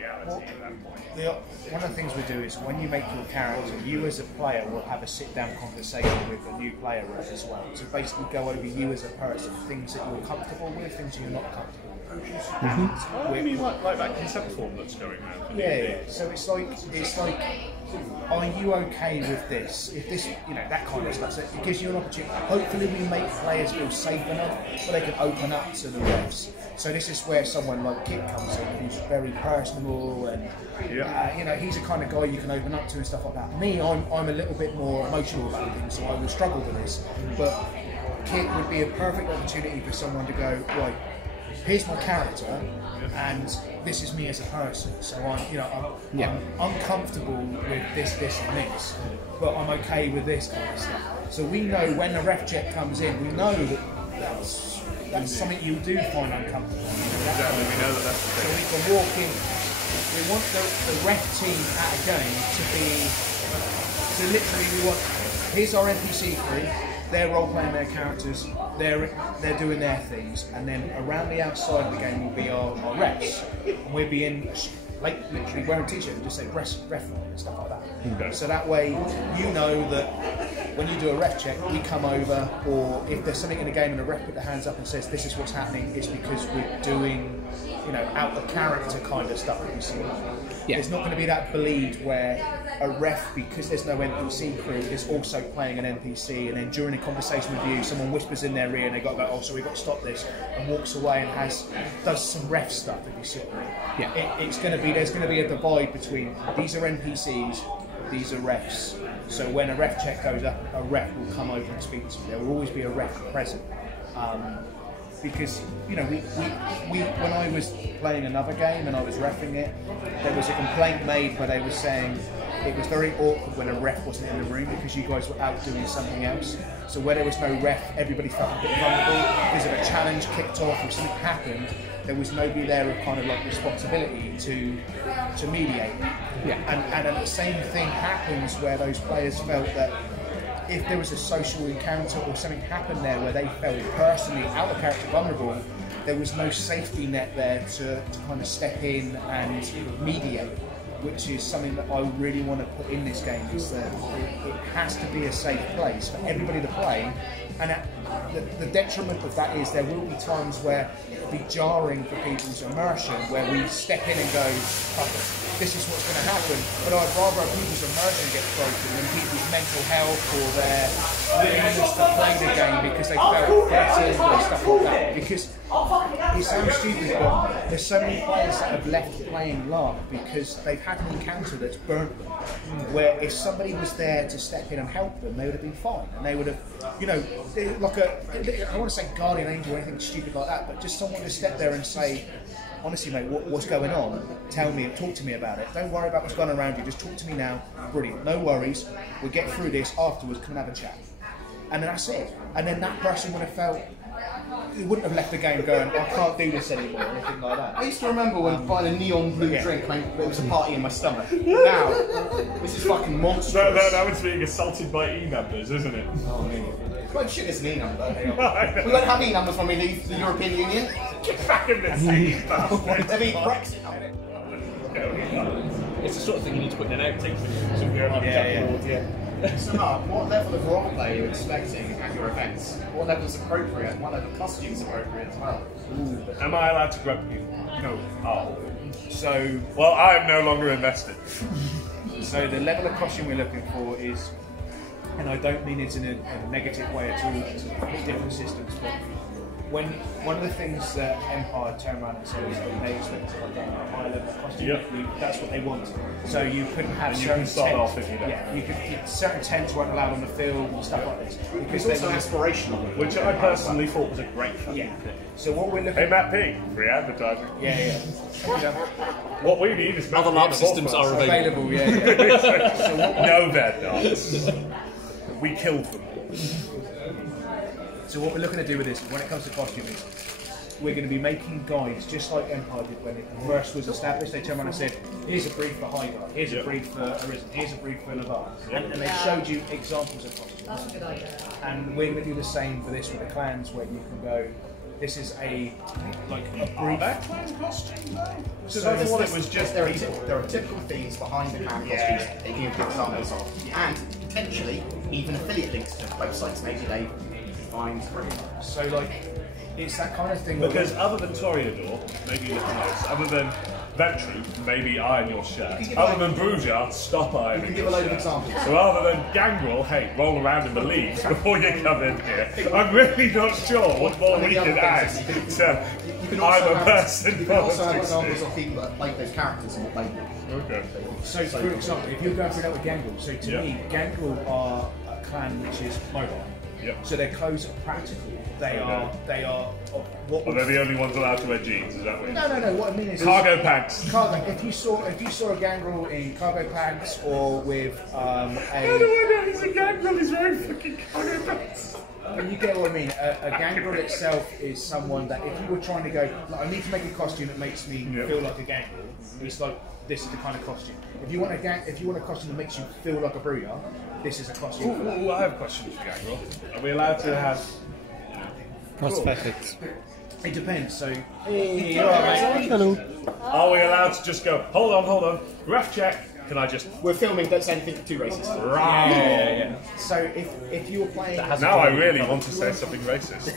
reality at that point. One of the things we do is when you make your character, you as a player will have a sit-down conversation with a new player as well. To basically go over you as a person, things that you're comfortable with, things you're not comfortable with. Oh, I mean, like that concept form that's going around. Yeah. So it's like, are you okay with this? If this, that kind of stuff. So it gives you an opportunity. Hopefully, we make players feel safe enough so they can open up to the refs. So this is where someone like Kit comes in, who's very personable, and he's the kind of guy you can open up to and stuff like that. Me, I'm a little bit more emotional about things, so I would struggle with this. But Kit would be a perfect opportunity for someone to go, right, here's my character, and this is me as a person. So I'm uncomfortable with this, and this, but I'm okay with this kind of stuff. So we know when the ref check comes in, we know that that's something you do find uncomfortable. Exactly, we know that's the thing. So we can walk in. We want the ref team at a game to be. So literally, we want. Here's our NPC crew. They're role playing their characters. They're doing their things, and then around the outside of the game will be our refs, and we'll be in. Like literally wearing a t-shirt and just say ref and stuff like that. Okay. So that way you know that when you do a ref check, we come over, or if there's something in the game and the ref put their hands up and says this is what's happening, it's because we're doing, out of character kind of stuff that we see. Yeah. There's not going to be that bleed where a ref, because there's no NPC crew, is also playing an NPC, and then during a conversation with you, someone whispers in their ear and they got to go, oh, so we've got to stop this, and walks away and does some ref stuff, if you see what I mean. Yeah. There's going to be a divide between these are NPCs, these are refs. So when a ref check goes up, a ref will come over and speak to you. There will always be a ref present. Because when I was playing another game and I was reffing it, there was a complaint made where they were saying it was very awkward when a ref wasn't in the room because you guys were out doing something else. So where there was no ref, everybody felt a bit vulnerable because if a challenge kicked off or something happened, there was nobody there with kind of like responsibility to mediate. Yeah. And the same thing happens where those players felt that if there was a social encounter or something happened there where they felt personally out of character vulnerable, there was no safety net there to kind of step in and mediate, which is something that I really want to put in this game, is that it has to be a safe place for everybody to play. And the detriment of that is there will be times where it'll be jarring for people's immersion, where we step in and go, oh, this is what's going to happen. But I'd rather people's immersion get broken than people's mental health or their willingness to play the game because they felt threatened or stuff like that. Because it sounds stupid, but there's so many players that have left playing Larp because they've had an encounter that's burnt them. Where if somebody was there to step in and help them, they would have been fine, and they would have, like I don't want to say guardian angel or anything stupid like that, but just someone to step there and say, honestly, mate, what's going on? Tell me, talk to me about it. Don't worry about what's going on around you. Just talk to me now. Brilliant. No worries. We'll get through this afterwards. Come and have a chat. And then that's it. And then that person would have felt. He wouldn't have left the game going, I can't do this anymore, or anything like that. I used to remember when buying a neon blue drink when there was a party in my stomach. Now, this is fucking monstrous. That was being assaulted by E-numbers, isn't it? Oh, man. Well, shit, it's an E-number. We won't have E-numbers when we leave the European Union. Get back in this thing, bastard. They mean Brexit. It's the sort of thing you need to put in an outtake for you. Yeah. So Mark, what level of roleplay are you expecting at your events? What level is appropriate? What level of costume is appropriate as well? Am I allowed to grab you? No. Oh. So, well, I am no longer invested. So the level of costume we're looking for is, and I don't mean it in a negative way at all, it's different systems, but when one of the things that Empire turn around and say is that they expect a high level of costume, that's what they want. So you couldn't have certain tents. Certain tents weren't allowed on the field and stuff like this. Because it's also aspirational, which I personally thought was a great thing. So what we're looking Hey Matt P, free advertising. What we need is other Larp systems are available. So no, they're not. We killed them. So what we're looking to do with this, when it comes to costume, is we're going to be making guides, just like Empire did when it first was established. They turned around and said, here's a brief for High Guard, here's a brief for Arisen, here's a brief for Navarre. And they showed you examples of costumes. That's a good idea. And we're going to do the same for this with the clans, where you can go, This is a like a Are brief. there clown costumes though? So Because I thought it was just there people. are typical themes behind the clown costumes that you can give examples of, and potentially even affiliate links to websites. Maybe they find. So like, it's that kind of thing. Because other than Toreador, maybe you look nice. Other than Ventru, maybe iron your shirt. Other than Bruja, stop ironing. You can give your a load of shirt. examples. So rather than Gangrel, hey, roll around in the leaves before you come in here. I'm really not sure what more we can add to I'm a person. You can also have examples of people that play those characters and what they do. Okay. So for example, if you're going for that with Gangrel, so to me, Gangrel are a clan which is mobile. Yep. So their clothes are practical. They are what Well, they're the only ones allowed to wear jeans, is that what you're No. What I mean is Cargo pants. Cargo. If you saw a Gangrel in cargo pants or with How do I know he's a Gangrel? He's wearing fucking cargo pants. you get what I mean. A Gangrel itself is someone that if you were trying to go, like, I need to make a costume that makes me feel like a Gangrel. It's like this is the kind of costume. If you want a costume that makes you feel like a Bruja, this is a costume for that. Ooh, I have questions for Gangrel. Are we allowed to have Prosthetics. It depends. So Hello. Are we allowed to just go, hold on, ref check, can I just... We're filming, don't say anything too racist. Right. yeah. So if you were playing, Now I really want to say something racist.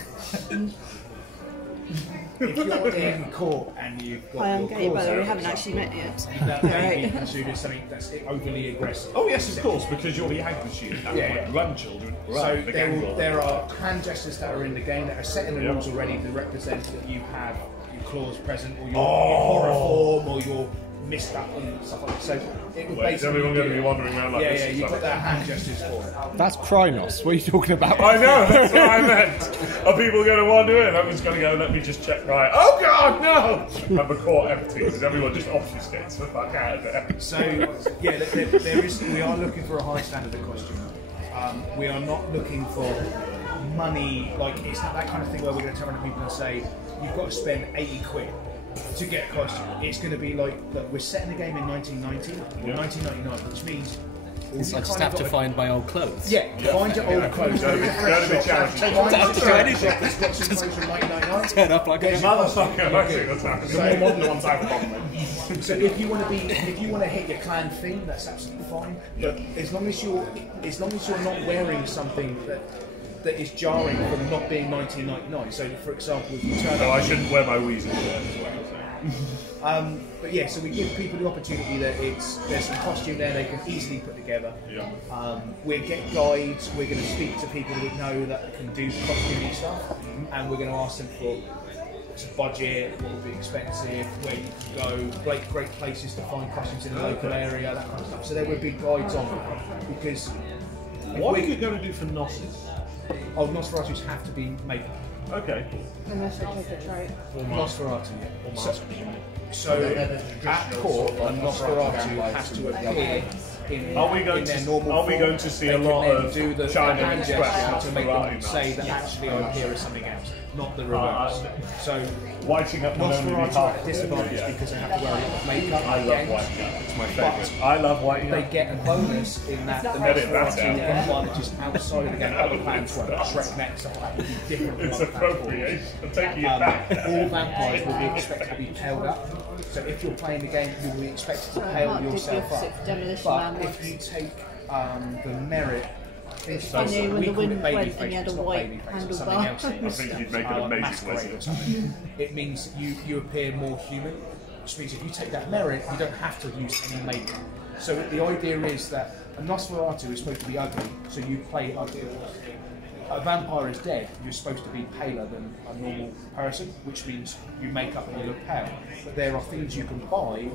if you're in court and you've got Hi, I'm your Katie, by the way, we cause haven't actually met yet. that maybe considered something that's overly aggressive. Oh yes, of course, because you're the Yankees Yeah. grandchildren. So the Gangrel. there are clan gestures that are in the game that are set in the rules already to represent that you have your claws present or your horror form or your missed up and stuff like that. So it would Wait, is everyone going to be wandering around like this? Yeah, you've got that hand gestures for it. That's Krynos. What are you talking about? I know, that's what I meant. Are people going to wander in? Everyone's going to go, let me just check right. Oh god, no! And the court empties and everyone just obfuscates the fuck out of there. So yeah, we are looking for a high standard of costume. We are not looking for money, like it's not that kind of thing where we're going to turn around to people and say, you've got to spend 80 quid to get a costume. It's going to be like, look, we're setting the game in 1990 or 1999, which means It's I just have to find my old clothes. Yeah, find your old clothes. Go to the be challenging. Find Don't have to do anything. that's got some clothes from 1999. Turn up like a Motherfucker, actually, that's happening. The more modern ones I've got. So if you want to hit your clan theme, that's absolutely fine. But as long as you're not wearing something that is jarring from not being 1999. So for example, if you turn So up, I shouldn't wear my Weezer shirt as well. but yeah, so we give people the opportunity that there's some costume there they can easily put together. Yeah. We'll get guides. We're going to speak to people that know that can do costuming stuff, and we're going to ask them for what's a budget, what would be expensive, where you can go, great places to find costumes in the local area, that kind of stuff. So there would be guides on that because What are you going to do for Gnosis? Nosferatus have to be makeup. Okay. Unless I take a trait. Nosferatu, yeah. So at court, a Nosferatu has to appear in Are we going their to normal are we form. going to see They a can lot then of do the China hand Express gesture to make them Nosferatu say that masks? actually I'm here as something else, not the reverse. So Whiting up will only be Nosferatu half at a disadvantage yeah. because they have to wear a lot of makeup. I love again. whiting up. It's my But favourite. I love whiting they up. get a bonus in that the Edit that Nosferatu out. one which is outside of the game. Other plans like Shrek next stuff like that would be different. from It's other plans. appropriate. I'm taking it back. All vampires will be expected to be paled up. So if you're playing the game, you will be expected to pale yourself up. But if you take the merit, I think it's I knew when we the call it wind baby went face, and you had it's a not white baby face, it's handlebar. something else. I think you'd make an amazing Masquerade or wizard. something. It means you appear more human, which means if you take that merit, you don't have to use any makeup. So the idea is that a Nosferatu is supposed to be ugly, so you play ugly. A vampire is dead, you're supposed to be paler than a normal person, which means you make up and you look pale. But there are things you can buy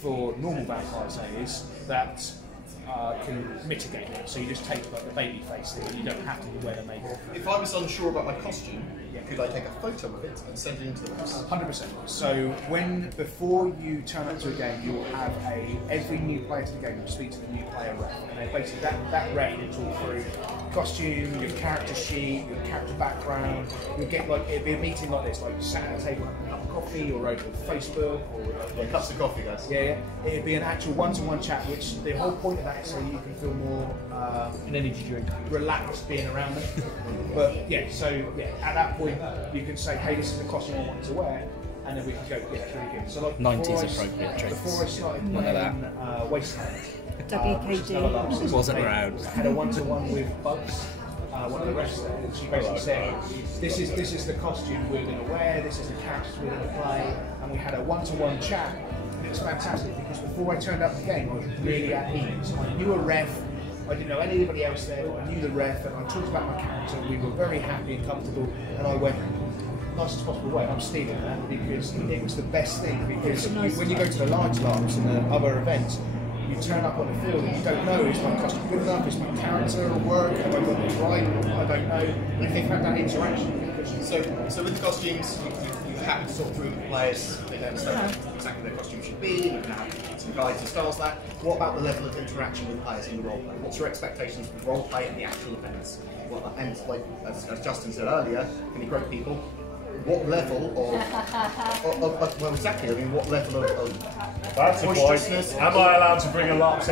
for normal vampires, that is, that can mitigate it. So you just take like the baby face thing, and you don't have to wear the makeup. If I was unsure about my costume, could I take a photo of it and send it into the house? 100%. So before you turn up to a game, you'll have every new player to the game will speak to the new player rep, and they basically that rep will talk through costume, your character sheet, your character background. You'll get it'll be a meeting like this, like sat at a table, have a coffee or over Facebook or cups of coffee, guys. yeah. It'd be an actual one-to-one chat, which the whole point of that is so you can feel more An energy drink. relaxed being around them. But yeah, so yeah, at that point you can say, hey, this is the costume I want to wear, and then we can go, yeah, it's really good. So like 90s appropriate drinks. before I started None of playing Wasteland, WKD. Wasn't around. I had a one-to-one with Bugs, one of the refs there, and she basically said, this is the costume we're going to wear, this is the characters we're going to play, and we had a one-to-one chat, and it was fantastic because before I turned up the game, I was really at ease. I knew a ref, I didn't know anybody else there, but I knew the ref, and I talked about my character, and we were very happy and comfortable, and I went, nicest possible way. I'm stealing that because it was the best thing. Because when you go to the large Larps and the other events, you turn up on the field and you don't know, is my costume good enough, is my character work, have I got it right, I don't know. If they've had that interaction. So with the costumes, you're happy to talk through the players, they don't understand exactly what their costume should be, you can have some guides and styles that. What about the level of interaction with players in the roleplay? What's your expectations for roleplay and the actual events? Well, and like as Justin said earlier, can you great people? What level of well, exactly, I mean, what level of That's a point. Am I allowed to bring a Larp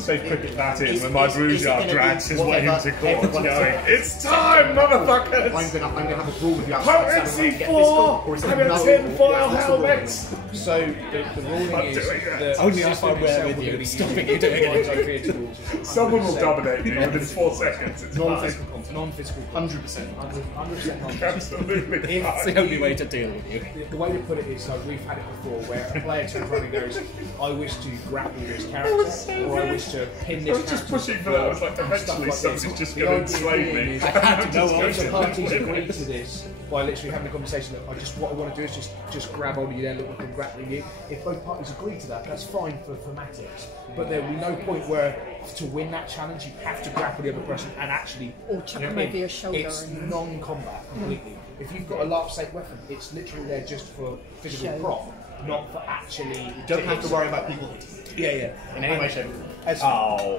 safe cricket bat in when my Brujar drags his way into court going, it's time, motherfuckers! I'm gonna have a brawl with you outside. Potency 4! I'm a tin-foil helmet! So the ruling is that Only if I'm there with you, stopping you doing it. Someone will dominate me within 4 seconds. It's Non-physical fine. content. non-physical, 100%. 100% non-physical. Absolutely If- fine. It's the only way to deal with you. The way to put it is like we've had it before, where a player turns around and goes, "I wish to grapple this character, or I wish to pin this." I was just character pushing for that. I was like, and stuff eventually like something's this. just The going to idea enslave being me. is I have to both go the to parties it. agree to this by literally having a conversation that what I want to do is just grab hold of you there, look like I'm grappling you. If both parties agree to that, that's fine for thematics. But there will be no point where to win that challenge you have to grapple the other person and actually Or chuck them over your shoulder. It's non-combat completely. If you've got a Larp safe weapon, it's literally there just for physical Show. prop, not for actually. You don't have to worry about people Yeah. in any way, shape, or form.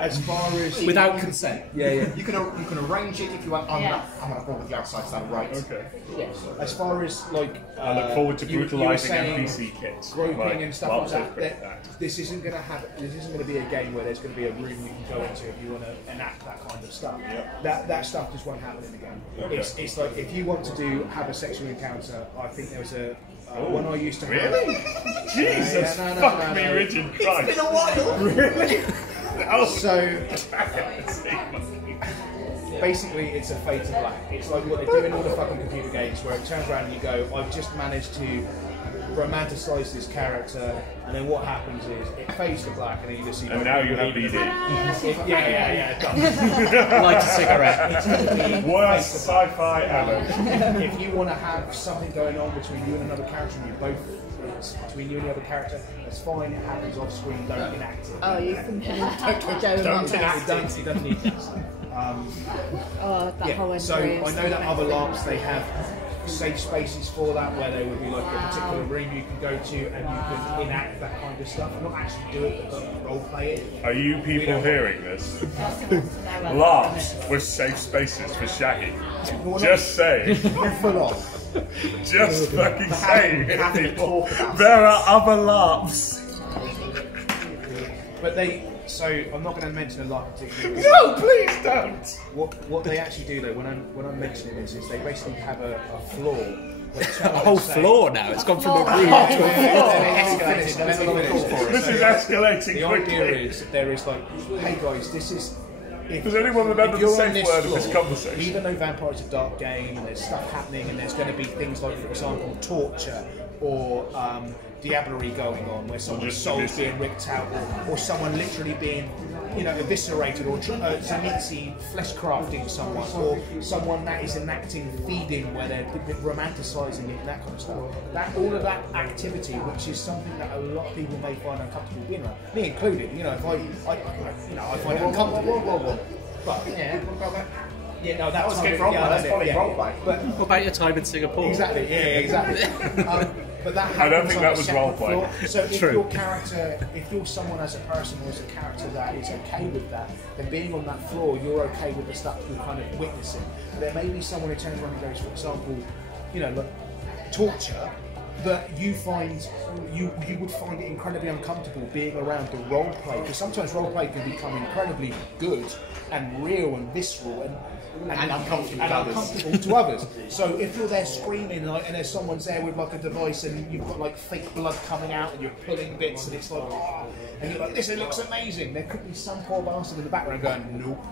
As far as Without consent. yeah. You can arrange it if you want. I'm gonna brawl with you outside, is that right? Okay. Yes. As far as like, I look forward to you were brutalising saying NPC kits. groping Like, and stuff Larp like safe that. cricket that bat. this isn't going to be a game where there's going to be a room you can go into if you want to enact that kind of stuff. That stuff just won't happen in the game. Okay. It's like if you want to have a sexual encounter, I think there was a one I used to have. Really? Jesus, no, fuck me, no. Richard Christ. It's been a while. Really? Oh, So basically, it's a fade to black. It's like what they do in all the fucking computer games, where it turns around and you go, "I've just managed to romanticize this character," and then what happens is it fades to black, and then you just see. and now you have BD. Yeah, done. Light a cigarette. Worst sci-fi ever. If you want to have something going on between you and another character, and you both. It's between you and the other character, that's fine, it happens off screen, don't enact it. Oh, you're thinking of Don't Joe enact It doesn't need that. Oh, that whole So entry I is know that so other amazing. Larps, they have safe spaces for that, where there would be like a particular room you can go to and you can enact that kind of stuff. Not actually do it, but role play it. Are you people hearing this? Larps with safe spaces for Shaggy. Just saying. Full on. Just fucking saying. We haven't even People. talked about There are other Larps. But so I'm not going to mention a Larp particularly. No, please don't. What they actually do though, when I'm mentioning this, is they basically have a floor. A whole floor now. It's gone from a room to a This is escalating The idea quickly. is that there is like, hey guys, this is. Does anyone remember the safe word of this conversation? Even though Vampire is a dark game and there's stuff happening and there's going to be things like, for example, torture or diablerie going on, where someone's soul's being ripped out, or someone literally being, eviscerated, or Zanitsi flesh crafting someone, or someone that is enacting feeding, where they're romanticising it and that kind of stuff. All of that activity, which is something that a lot of people may find uncomfortable being around, me included. If I find it uncomfortable. But what about that? Yeah, no, that was good role play. That's probably role play. But What about your time in Singapore? exactly, exactly. But that I don't happens think on that a was separate role play. floor. So if True. your character, if you're someone as a person or as a character that is okay with that, then being on that floor, you're okay with the stuff you're kind of witnessing. There may be someone who turns around and goes, for example, like torture. that you find you would find it incredibly uncomfortable being around the role play, because sometimes role play can become incredibly good and real and visceral and uncomfortable to others. So if you're there screaming and there's someone's there with like a device and you've got like fake blood coming out and you're pulling bits and it's like, oh, and you're like, this looks amazing. There could be some poor bastard in the background going, nope.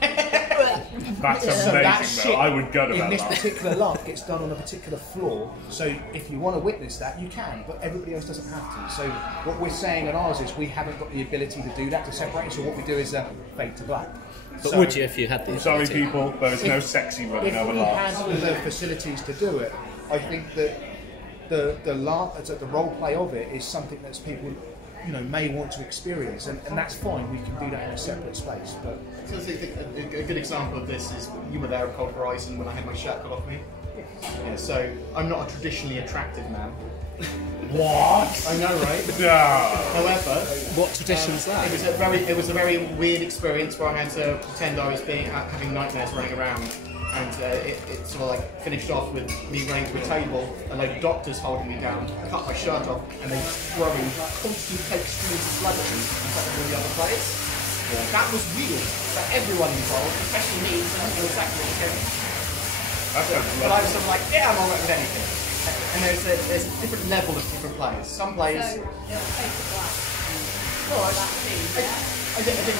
That's amazing, So that though. shit I would gut about in this that. particular Larp gets done on a particular floor. So if you want to witness that, you can, but everybody else doesn't have to. So what we're saying on ours is we haven't got the ability to do that, to separate. So what we do is fade to black. But So would you if you had the Sorry, ability? people, there is no sexy running if over we Larps. had the facilities to do it, I think that the Larp, the role play of it is something that people, you know, may want to experience, and that's fine. We can do that in a separate space. But So I think a good example of this is you were there at Cold Horizon when I had my shirt cut off me. Yeah, so I'm not a traditionally attractive man. What? I know, right? No. However, What tradition's that? it was a very weird experience where I had to pretend I was having nightmares running around, and it sort of like finished off with me running to a table, a load of doctors holding me down, cut my shirt off, and then throwing constant fake streams of blood at me in front of all the other players. Yeah. That was weird for everyone involved, especially me, because I didn't know exactly what was going on. But I was sort of like, yeah, I'm alright with anything. And there's a different level of different players. Some players. So, it'll fade to black. Well, I think there's a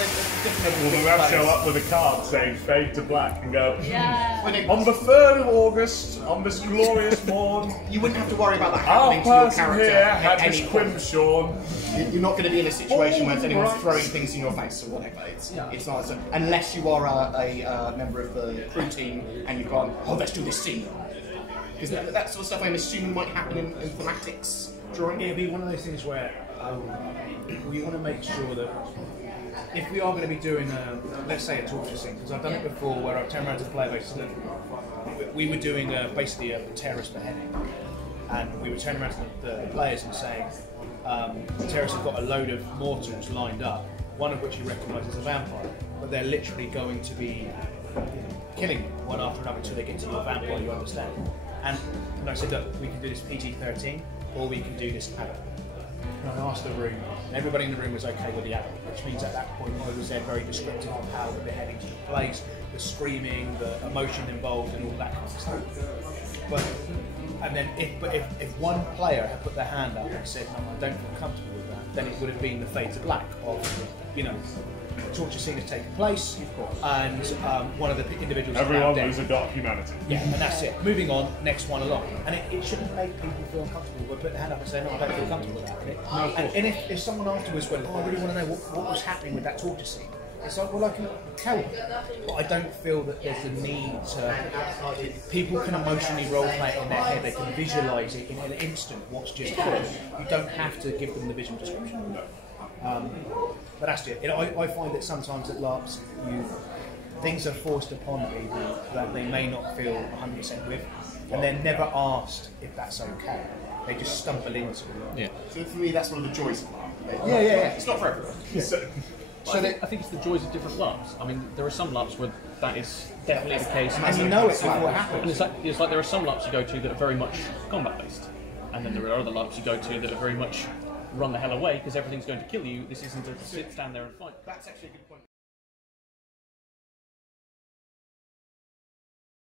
different level Well, of we different have players. show up with a card saying fade to black and go, Yeah. on the 3rd of August, on this glorious morn, You wouldn't have to worry about that our happening to your person character here at had any his point. quim shorn. You're not going to be in a situation where anyone's Right. throwing things in your face or whatever. It's not so, unless you are a member of the crew team and you've gone, oh, let's do this scene. Because that sort of stuff I'm assuming might happen in thematics drawing. it'd be one of those things where we want to make sure that if we are going to be doing, let's say, a torture scene, because I've done it before where I've turned around to the player base, we were doing basically a terrorist beheading, and we were turning around to the players and saying, the terrorists have got a load of mortals lined up, one of which you recognise as a vampire, but they're literally going to be killing them one after another until they get to your vampire, you understand. And I said, look, we can do this PG-13, or we can do this adult. And I asked the room, and everybody in the room was okay with the adult, which means at that point I was then very descriptive of how the beheading took place, the screaming, the emotion involved, and all that kind of stuff. But if one player had put their hand up and said, no, I don't feel comfortable with that, then it would have been the fade to black of, you know, a torture scene has taken place, and one of the individuals is Everyone now dead. who's got humanity. Yeah, and that's it. Moving on, next one along. And it shouldn't make people feel uncomfortable. But put their hand up and say, no, I don't feel comfortable with that. And if someone afterwards went, oh, I really want to know what was happening with that torture scene, it's like, well, I can tell you. But I don't feel that there's a need to... People can emotionally role-play it in their head. They can visualise it in an instant what's just happened. You don't have to give them the visual description. But that's it. I find that sometimes at Larps, things are forced upon people that they may not feel 100% with, and they're never asked if that's okay. They just stumble into it. Yeah. So for me, that's one of the joys of Larp. Yeah. It's not for everyone. I think it's the joys of different LARPs. I mean, there are some LARPs where that is definitely the case. And you know it's before it And happens. it's like there are some LARPs you go to that are very much combat based, and then there are other LARPs you go to that are very much run the hell away because everything's going to kill you. This isn't to stand there and fight. That's actually a good point.